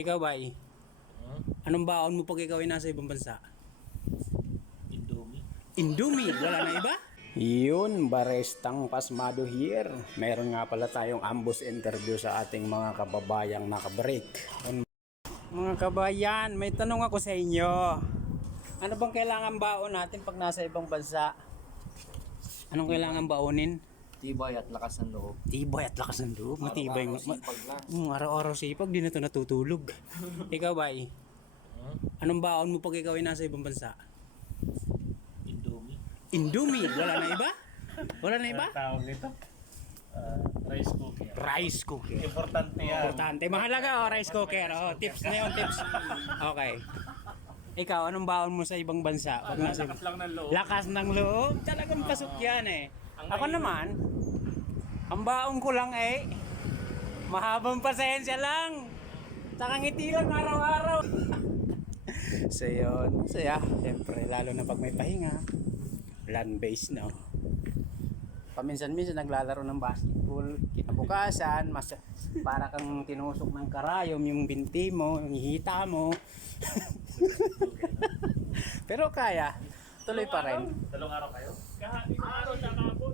Ikaw ba anong baon mo pag ikaw ay nasa ibang bansa? Indomie. Indomie, wala na iba? Yun, barestang pasmado here. Meron nga pala tayong ambush interview sa ating mga kababayang nakabreak. Mga kabayan, may tanong ako sa inyo. Ano bang kailangan baon natin pag nasa ibang bansa? Anong kailangan baonin? Tibay at lakas ng loob. Tibay at lakas ng loob. Matibay. Araw-araw sipag lang. Araw-araw sipag, di na ito natutulog. Ikaw ba anong baon mo pag ikaw ay nasa ibang bansa? Indomie. Indomie, wala na iba? Wala na iba? Tawag nito? Rice cooker. Rice cooker. Importante yan. Importante. Mahalaga rice cooker. Tips na yun, tips. Okay. Ikaw, anong baon mo sa ibang bansa? Pag nasa Lakas lang ng loob. lakas ng loob. Talagang pasok yan eh. Ako naman, ang baon ko lang mahabang pasensya lang. Takangiti lang araw-araw. So yun, saya. Siyempre, lalo na pag may pahinga. Land-based, no? Paminsan-minsan naglalaro ng basketball. Kinabukasan, para kang tinusok ng karayom yung binti mo, yung hita mo. Pero kaya, tuloy pa rin. Dalawang araw kayo? Kahapon, araw na kahapon.